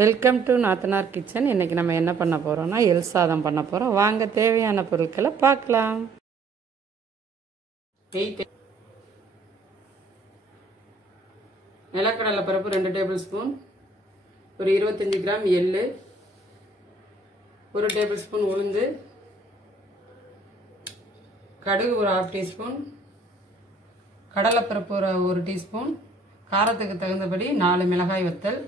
Welcome to நாத்தனார் kitchen. இன்றைக்கி நம்ம என்ன பண்ண போகிறோம்னா எல் சாதம் பண்ண போகிறோம். வாங்க தேவையான பொருட்களை பார்க்கலாம். நிலக்கடலை பருப்பு 2 டேபிள் ஸ்பூன், ஒரு 25 கிராம் எள்ளு, 1 டேபிள் ஸ்பூன் உளுந்து, கடுகு ஒரு 1/2 டீஸ்பூன், கடலைப்பருப்பு ஒரு 1 டீஸ்பூன், காரத்துக்கு தகுந்தபடி 4 மிளகாய் வத்தல்,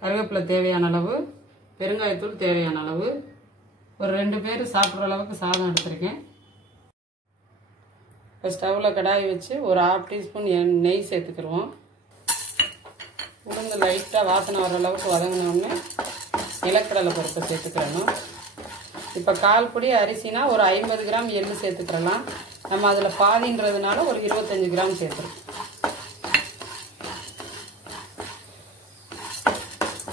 கருவேப்பிலை தேவையான அளவு, பெருங்காயத்தூள் தேவையான அளவு, ஒரு 2 பேர் சாப்பிட்ற அளவுக்கு சாதம் எடுத்திருக்கேன். இப்போ ஸ்டவ்வில் கடாய் வச்சு ஒரு 1/2 டீஸ்பூன் நெய் சேர்த்துக்கிடுவோம். உளுந்து லைட்டாக வாசனை வர அளவுக்கு வதங்கினோடனே நிலக்கடலை பருப்பை சேர்த்துக்கிறணும். இப்போ 1/4 படி அரிசினா ஒரு 50 கிராம் எள்ளு சேர்த்துக்கிறலாம். நம்ம அதில் பாதின்றதுனால ஒரு 25 கிராம் சேர்த்துருக்கோம்.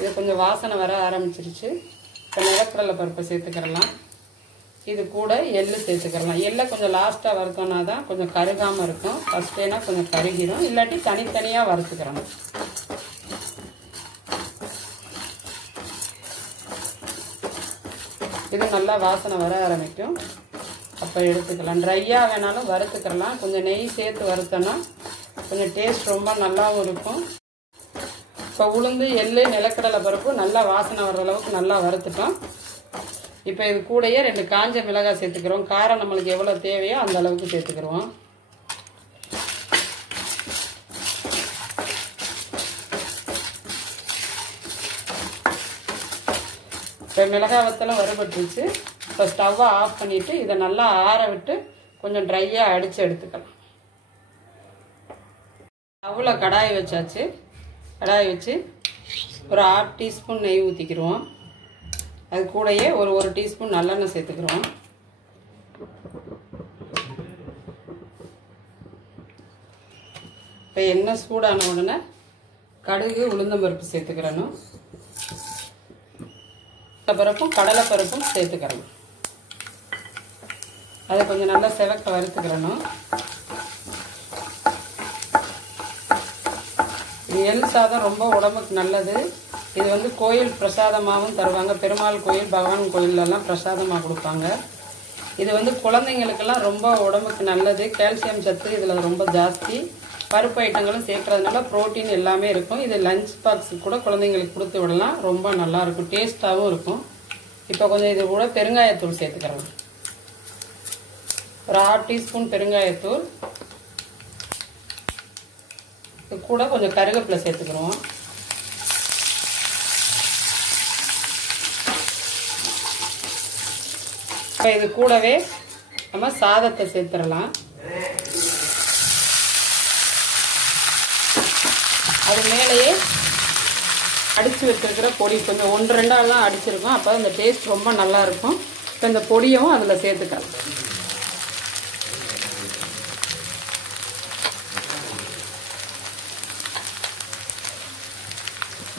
இது கொஞ்சம் வாசனை வர ஆரம்பிச்சிருச்சு. இப்போ நிலக்கடலை பருப்பை சேர்த்துக்கிறலாம். இது கூட எள்ளு சேர்த்துக்கிறலாம். எள்ளை கொஞ்சம் லாஸ்ட்டாக வறுத்தோன்னா தான் கொஞ்சம் கருகாமல் இருக்கும். ஃபஸ்ட்டேனா கொஞ்சம் கருகிடும், இல்லாட்டி தனித்தனியாக வறுத்துக்கிறணும். இது நல்லா வாசனை வர ஆரம்பிக்கும். அப்போ எடுத்துக்கலாம். ட்ரையாக வேணாலும் வறுத்துக்கிறலாம். கொஞ்சம் நெய் சேர்த்து வறுத்தோன்னா கொஞ்சம் டேஸ்ட் ரொம்ப நல்லாவும் இருக்கும். இப்போ உளுந்து எள்ளு நிலக்கடலை பருப்பு நல்லா வாசனை வர்ற அளவுக்கு நல்லா வறுத்துட்டோம். இப்போ இது கூடயே 2 காஞ்ச மிளகாய் சேர்த்துக்கிறோம். காரம் நம்மளுக்கு எவ்வளோ தேவையோ அந்த அளவுக்கு சேர்த்துக்கிறோம். இப்போ மிளகாய் வத்தெல்லாம் வறுபட்டுருச்சு. இப்போ ஸ்டவ்வை ஆஃப் பண்ணிவிட்டு இதை நல்லா ஆற விட்டு கொஞ்சம் ட்ரையாக அடித்து எடுத்துக்கலாம். ஸ்டவ்வில் கடாய் வச்சாச்சு. கடாய் வச்சு ஒரு 1/2 டீஸ்பூன் நெய் ஊற்றிக்கிடுவோம். அது கூடயே ஒரு 1 டீஸ்பூன் நல்லெண்ணெய் சேர்த்துக்கிறோம். இப்போ எண்ணெய் சூடான உடனே கடுகு உளுந்தம்பருப்பு சேர்த்துக்கிறணும். பருப்பும் கடலைப்பருப்பும் சேர்த்துக்கிறணும். அதை கொஞ்சம் நல்லா செவக்க வறுத்துக்கிறணும். எள் சாதம் ரொம்ப உடம்புக்கு நல்லது. இது வந்து கோயில் பிரசாதமாகவும் தருவாங்க. பெருமாள் கோயில், பகவான் கோயிலெல்லாம் பிரசாதமாக கொடுப்பாங்க. இது வந்து குழந்தைங்களுக்கெல்லாம் ரொம்ப உடம்புக்கு நல்லது. கால்சியம் சத்து இதில் ரொம்ப ஜாஸ்தி. பருப்பு ஐட்டங்களும் சேர்க்கறதுனால புரோட்டீன் எல்லாமே இருக்கும். இது லஞ்ச் பாக்ஸுக்கு கூட குழந்தைங்களுக்கு கொடுத்து விடலாம். ரொம்ப நல்லாயிருக்கும், டேஸ்ட்டாகவும் இருக்கும். இப்போ கொஞ்சம் இது கூட பெருங்காயத்தூள் சேர்த்துக்கிறோம். ஒரு 1/2 டீஸ்பூன் பெருங்காயத்தூள். இது கூட கொஞ்சம் கருவேப்பிலை சேர்த்துக்கிறோம். இப்போ இது கூடவே நம்ம சாதத்தை சேர்த்துடலாம். அது மேலேயே அடித்து வச்சிருக்கிற பொடி கொஞ்சம் 1-2 ஆள்லாம் அடிச்சிருக்கோம். அப்போ இந்த டேஸ்ட் ரொம்ப நல்லா இருக்கும். இப்போ இந்த பொடியும் அதில் சேர்த்துக்கலாம்.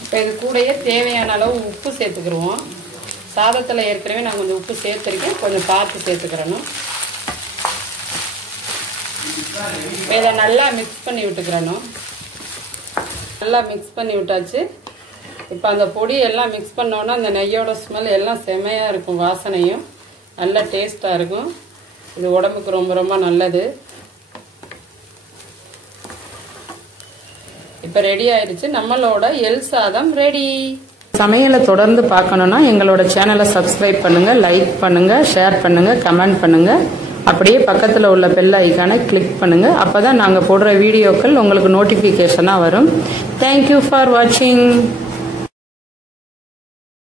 இப்போ இது கூடயே தேவையான அளவு உப்பு சேர்த்துக்கிடுவோம். சாதத்தில் ஏற்கனவே நான் கொஞ்சம் உப்பு சேர்த்துருக்கேன், கொஞ்சம் பார்த்து சேர்த்துக்கிறணும். இப்போ இதை நல்லா மிக்ஸ் பண்ணி விட்டுக்கிறணும். நல்லா மிக்ஸ் பண்ணி விட்டாச்சு. இப்போ அந்த பொடி எல்லாம் மிக்ஸ் பண்ணோன்னா அந்த நெய்யோட ஸ்மெல் எல்லாம் செமையாக இருக்கும். வாசனையும் நல்ல டேஸ்ட்டாக இருக்கும். இது உடம்புக்கு ரொம்ப ரொம்ப நல்லது. இப்போ ரெடி ஆயிடுச்சு. நம்மளோட எல் சாதம் ரெடி. சமையலை தொடர்ந்து பார்க்கணுன்னா எங்களோட சேனலை சப்ஸ்கிரைப் பண்ணுங்கள், லைக் பண்ணுங்கள், ஷேர் பண்ணுங்கள், கமெண்ட் பண்ணுங்கள். அப்படியே பக்கத்தில் உள்ள பெல் ஐக்கானை கிளிக் பண்ணுங்கள். அப்போ தான் நாங்கள் போடுற வீடியோக்கள் உங்களுக்கு நோட்டிஃபிகேஷனாக வரும். தேங்க்யூ ஃபார் வாட்சிங்.